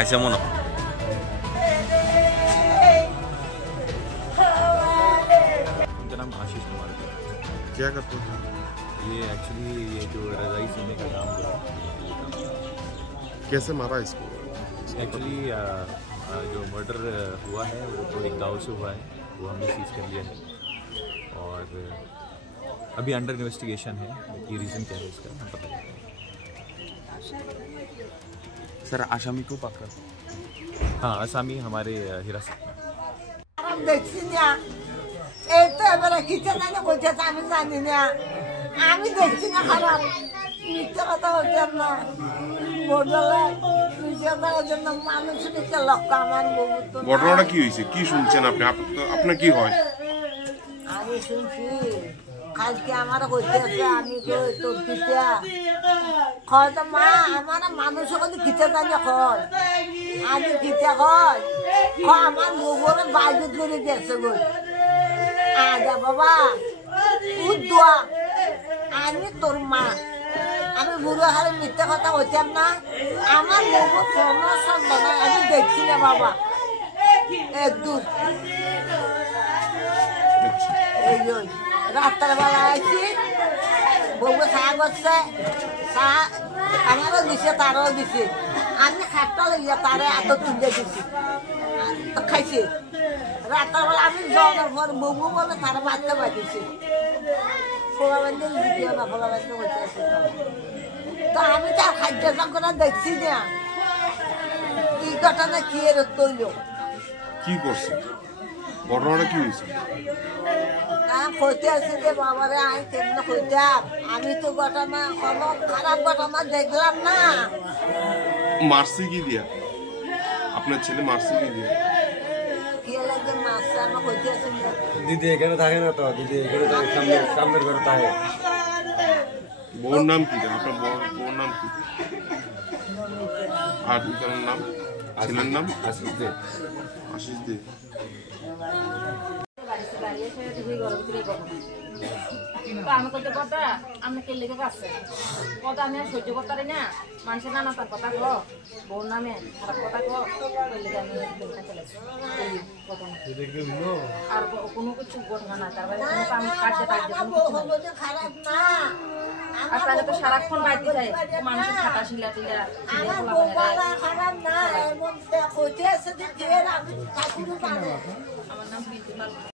ऐसे मोनो उनका नाम आशीष कुमार है। क्या करते थे? ये एक्चुअली ये जो रजाई सीने का काम जो है कैसे मारा इसको? एक्चुअली जो मर्डर हुआ है वो तो एक गांव से हुआ है, वो हमने सीज कर लिया है और अभी अंडर इन्वेस्टिगेशन है कि रीज़न क्या है इसका हम पता करेंगे। सर आसामी को पकड़ हाँ आसामी हमारे हिरासत में। ঘটনাটা কি হয়েছে? কি শুনছেন আপনি? আপনার কি হয়? আমি শুনছি কালকে আমার হইতে আছে, আমি তোর পিতা হয়তো মা আমার মানুষ কিন্তু খিচে জানে হয়, আমি খিচে হয় আমার গোবরে বাইরে করে গেছে গো। আদা বাবা দোয়া, আমি তোর মা, আমি বুড়ো হারে মিথ্যে কথা হইতাম না, আমার গোবর সমস্যা নাই, আমি দেখছি না বাবা একদম। এই রাত্রের বেলা আইছি, বউ চা করছে, চা আমারও দিছে তারও দিছে, আমি খাটটা লাগিয়ে তারে এত তুলে দিছি খাইছি। রাত্রের বেলা আমি যাওয়ার পর বউ বলে তারা বাচ্চা বাঁধিয়েছে, ফোলা বান্ধে দিও না, ফোলা বান্ধে বসে আছে। তো আমি তার খাদ্য সংকট দেখছি না, কি ঘটনা কি এর তৈল কি করছে? ঘটনাটা কি হয়েছে? হইতে আছে যে বাবারে আমি কেমন হইতাম, আমি তো ঘটনা কোনো খারাপ ঘটনা দেখলাম না। মারছে কি দিয়া? আপনার ছেলে মারছে কি দিয়া? কি লাগে মাসে আমার হইতে আছে দিদি এখানে থাকে না তো, দিদি এখানে থাকে, সামনের ঘরে থাকে। বউর নাম কি? আপনার বউর নাম কি? আর দুজনের নাম? ছেলের নাম? আশিস দে। আশিস দে। আমি করতে কথা আমি কে লেগে গেছে কথা আমি আর সহ্য করতে পারি না, মানুষের নানা তার কথা কো, বউর নামে খারাপ কথা কো, লেগে আমি চলেছি আর কোনো কিছু ঘটনা না, তারপরে আমি কাজে খারাপ না। আর তাহলে তো সারাক্ষণ বাইতে যায় মানুষের খাতা শিলা টিলা খারাপ না, হইতে আছে যে আমার নাম বিন্দু।